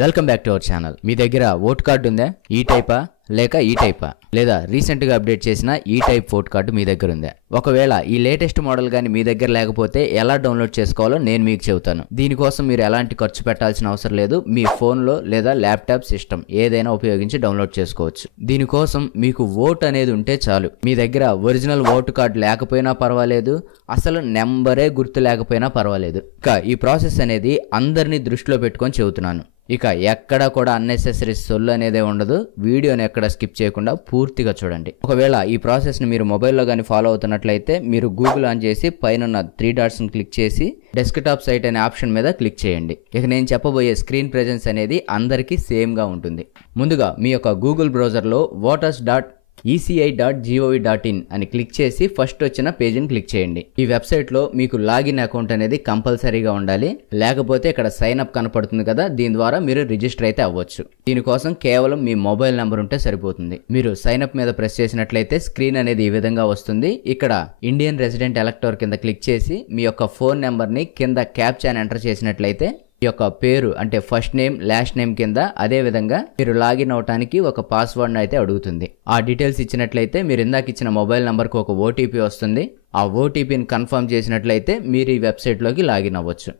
Welcome back to our channel. మీ దగ్గర vote card ఉందా? ఈ టైపా లేక ఈ టైపా, లేదా రీసెంట్ గా అప్డేట్ చేసిన ఈ టైప్ ఓట్ కార్డు మీ దగ్గర ఉందా? ఒకవేళ ఈ లేటెస్ట్ మోడల్ గానీ మీ దగ్గర లేకపోతే ఎలా డౌన్లోడ్ చేసుకోవాలో నేను మీకు చెబుతాను. దీనికోసం మీరు ఎలాంటి ఖర్చు పెట్టాల్సిన అవసరం లేదు. మీ ఫోన్ లో లేదా ల్యాప్టాప్ సిస్టమ్ ఏదైనా ఉపయోగించి డౌన్లోడ్ చేసుకోవచ్చు. దీనికోసం మీకు ఓట్ అనేది ఉంటే చాలు. మీ దగ్గర ఒరిజినల్ ఓట్ కార్డు లేకపోయినా పర్వాలేదు, అసలు నెంబరే గుర్తు లేకపోయినా పర్వాలేదు. ఇక ఈ ప్రాసెస్ అనేది అందరినీ దృష్టిలో పెట్టుకొని చెబుతున్నాను. ఇక ఎక్కడ కూడా అన్నెసెసరీ సొల్లు అనేది ఉండదు. వీడియోని ఎక్కడ స్కిప్ చేయకుండా పూర్తిగా చూడండి. ఒకవేళ ఈ ప్రాసెస్ ని మీరు మొబైల్లో కానీ ఫాలో అవుతున్నట్లయితే మీరు గూగుల్ ఆన్ చేసి పైన 3 డాట్స్ ని క్లిక్ చేసి డెస్క్టాప్ సైట్ అనే ఆప్షన్ మీద క్లిక్ చేయండి. ఇక నేను చెప్పబోయే స్క్రీన్ ప్రెజెన్స్ అనేది అందరికీ సేమ్ గా ఉంటుంది. ముందుగా మీ యొక్క గూగుల్ బ్రౌజర్ లో voters.eci.gov.in అని క్లిక్ చేసి ఫస్ట్ వచ్చిన పేజీని క్లిక్ చేయండి. ఈ వెబ్సైట్ లో మీకు లాగిన్ అకౌంట్ అనేది కంపల్సరీగా ఉండాలి. లేకపోతే ఇక్కడ సైన్ అప్ కనపడుతుంది కదా, దీని ద్వారా మీరు రిజిస్టర్ అయితే అవ్వచ్చు. దీనికోసం కేవలం మీ మొబైల్ నెంబర్ ఉంటే సరిపోతుంది. మీరు సైన్ అప్ మీద ప్రెస్ చేసినట్లయితే స్క్రీన్ అనేది ఈ విధంగా వస్తుంది. ఇక్కడ ఇండియన్ రెసిడెంట్ ఎలక్టర్ కింద క్లిక్ చేసి మీ యొక్క ఫోన్ నెంబర్ ని కింద క్యాప్చాని ఎంటర్ చేసినట్లయితే ఈ యొక్క పేరు అంటే ఫస్ట్ నేమ్ లాస్ట్ నేమ్ కింద అదే విధంగా మీరు లాగిన్ అవడానికి ఒక పాస్వర్డ్ అయితే అడుగుతుంది. ఆ డీటెయిల్స్ ఇచ్చినట్లయితే మీరు ఇందాక ఇచ్చిన మొబైల్ నంబర్ కు ఒక ఓటీపీ వస్తుంది. ఆ ఓటీపీని కన్ఫర్మ్ చేసినట్లయితే మీరు ఈ వెబ్సైట్ లోకి లాగిన్ అవ్వచ్చు.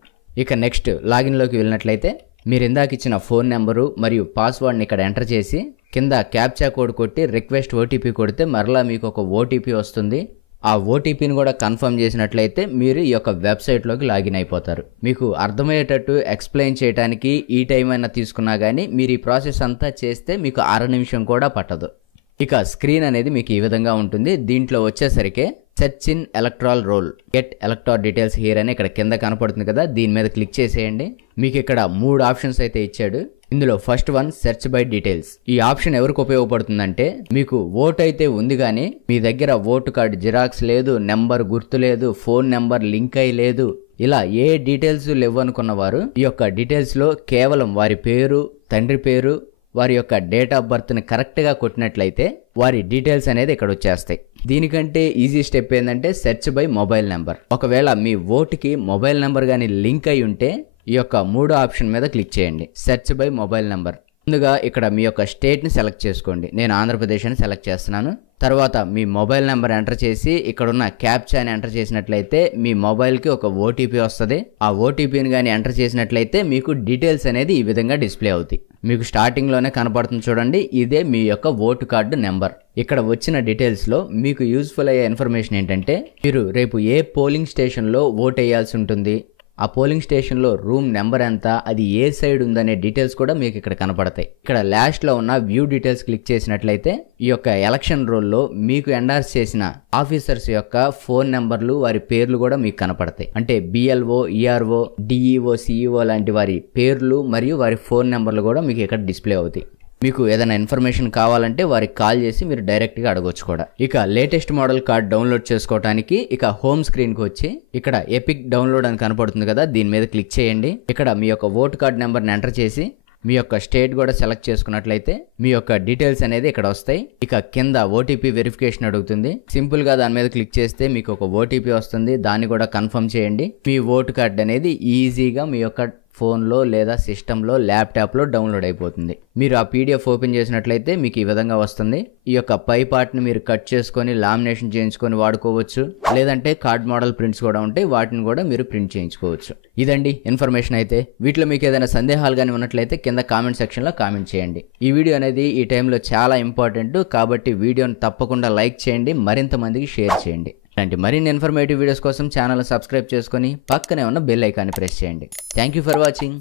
ఇక నెక్స్ట్ లాగిన్ లోకి వెళ్ళినట్లయితే మీరు ఇందాక ఇచ్చిన ఫోన్ నెంబరు మరియు పాస్వర్డ్ ని ఇక్కడ ఎంటర్ చేసి కింద క్యాప్చా కోడ్ కొట్టి రిక్వెస్ట్ ఓటీపీ కొడితే మరలా మీకు ఒక ఓటీపీ వస్తుంది. ఆ ఓటీపీని కూడా కన్ఫర్మ్ చేసినట్లయితే మీరు ఈ యొక్క వెబ్సైట్లోకి లాగిన్ అయిపోతారు. మీకు అర్థమయ్యేటట్టు ఎక్స్ప్లెయిన్ చేయడానికి ఈ టైం అయినా తీసుకున్నా కానీ మీరు ఈ ప్రాసెస్ అంతా చేస్తే మీకు 1/2 నిమిషం కూడా పట్టదు. ఇక స్క్రీన్ అనేది మీకు ఈ విధంగా ఉంటుంది. దీంట్లో వచ్చేసరికి search in electoral roll get elector details here అని ఇక్కడ కింద కనపడుతుంది కదా, దీని మీద క్లిక్ చేసేయండి. మీకు ఇక్కడ 3 ఆప్షన్స్ అయితే ఇచ్చాడు. ఇందులో first one search by details. ఈ ఆప్షన్ ఎవరికి ఉపయోగపడుతుందంటే మీకు ఓట్ అయితే ఉంది కానీ మీ దగ్గర ఓటు కార్డు జిరాక్స్ లేదు, నెంబర్ గుర్తు లేదు, ఫోన్ నెంబర్ లింక్ అయి లేదు, ఇలా ఏ డీటెయిల్స్ లేవు అనుకున్న వారు ఈ యొక్క డీటెయిల్స్ లో కేవలం వారి పేరు, తండ్రి పేరు, వారి యొక్క డేట్ ఆఫ్ బర్త్ ని కరెక్ట్ గా కొట్టినట్లయితే వారి డీటెయిల్స్ అనేది ఇక్కడ వచ్చేస్తాయి. దీనికంటే ఈజీ స్టెప్ ఏంటంటే సెర్చ్ బై మొబైల్ నెంబర్. ఒకవేళ మీ ఓటుకి మొబైల్ నెంబర్ కానీ లింక్ అయి ఉంటే ఈ యొక్క 3వ ఆప్షన్ మీద క్లిక్ చేయండి, సెర్చ్ బై మొబైల్ నెంబర్. ముందుగా ఇక్కడ మీ యొక్క స్టేట్ ని సెలెక్ట్ చేసుకోండి. నేను ఆంధ్రప్రదేశ్ అని సెలెక్ట్ చేస్తున్నాను. తర్వాత మీ మొబైల్ నెంబర్ ఎంటర్ చేసి ఇక్కడున్న క్యాప్చాని ఎంటర్ చేసినట్లయితే మీ మొబైల్ కి ఒక ఓటీపీ వస్తుంది. ఆ ఓటీపీని కానీ ఎంటర్ చేసినట్లయితే మీకు డీటెయిల్స్ అనేది ఈ విధంగా డిస్ప్లే అవుతాయి. మీకు స్టార్టింగ్ లోనే కనపడుతుంది చూడండి, ఇదే మీ యొక్క ఓటు కార్డు నెంబర్. ఇక్కడ వచ్చిన డీటెయిల్స్ లో మీకు యూజ్ఫుల్ అయ్యే ఇన్ఫర్మేషన్ ఏంటంటే మీరు రేపు ఏ పోలింగ్ స్టేషన్ లో ఓట్ వేయాల్సి ఉంటుంది, ఆ పోలింగ్ స్టేషన్ లో రూమ్ నెంబర్ ఎంత, అది ఏ సైడ్ ఉందనే డీటెయిల్స్ కూడా మీకు ఇక్కడ కనపడతాయి. ఇక్కడ లాస్ట్ లో ఉన్న వ్యూ డీటెయిల్స్ క్లిక్ చేసినట్లయితే ఈ యొక్క ఎలక్షన్ రోల్లో మీకు ఎండార్స్ చేసిన ఆఫీసర్స్ యొక్క ఫోన్ నెంబర్లు, వారి పేర్లు కూడా మీకు కనపడతాయి. అంటే బిఎల్ఓ, ఈఆర్ఓ, డిఈఓ, సిఈఓ లాంటి వారి పేర్లు మరియు వారి ఫోన్ నెంబర్లు కూడా మీకు ఇక్కడ డిస్ప్లే అవుతాయి. మీకు ఏదైనా ఇన్ఫర్మేషన్ కావాలంటే వారికి కాల్ చేసి మీరు డైరెక్ట్ గా అడగొచ్చు కూడా. ఇక లేటెస్ట్ మోడల్ కార్డ్ డౌన్లోడ్ చేసుకోవడానికి ఇక హోమ్ స్క్రీన్ కి వచ్చి ఇక్కడ ఎపిక్ డౌన్లోడ్ అని కనపడుతుంది కదా, దీని మీద క్లిక్ చేయండి. ఇక్కడ మీ యొక్క ఓటు కార్డ్ నెంబర్ ని ఎంటర్ చేసి మీ యొక్క స్టేట్ కూడా సెలెక్ట్ చేసుకున్నట్లయితే మీ యొక్క డీటెయిల్స్ అనేది ఇక్కడ వస్తాయి. ఇక కింద ఓటీపీ వెరిఫికేషన్ అడుగుతుంది. సింపుల్ గా దాని మీద క్లిక్ చేస్తే మీకు ఒక ఓటీపీ వస్తుంది, దాన్ని కూడా కన్ఫర్మ్ చేయండి. మీ ఓటు కార్డ్ అనేది ఈజీగా మీ యొక్క ఫోన్లో లేదా సిస్టంలో, ల్యాప్టాప్లో డౌన్లోడ్ అయిపోతుంది. మీరు ఆ పీడిఎఫ్ ఓపెన్ చేసినట్లయితే మీకు ఈ విధంగా వస్తుంది. ఈ యొక్క పై పార్ట్ని మీరు కట్ చేసుకొని లామినేషన్ చేయించుకొని వాడుకోవచ్చు. లేదంటే కార్డ్ మోడల్ ప్రింట్స్ కూడా ఉంటాయి, వాటిని కూడా మీరు ప్రింట్ చేయించుకోవచ్చు. ఇదండి ఇన్ఫర్మేషన్ అయితే. వీటిలో మీకు ఏదైనా సందేహాలు కానీ ఉన్నట్లయితే కింద కామెంట్ సెక్షన్లో కామెంట్ చేయండి. ఈ వీడియో అనేది ఈ టైంలో చాలా ఇంపార్టెంట్ కాబట్టి వీడియోని తప్పకుండా లైక్ చేయండి, మరింత మందికి షేర్ చేయండి. ఇలాంటి మరిన్ని ఇన్ఫర్మేటివ్ వీడియోస్ కోసం ఛానల్ సబ్స్క్రైబ్ చేసుకొని పక్కనే ఉన్న బెల్ ఐకాన్ని ప్రెస్ చేయండి. Thank you for watching.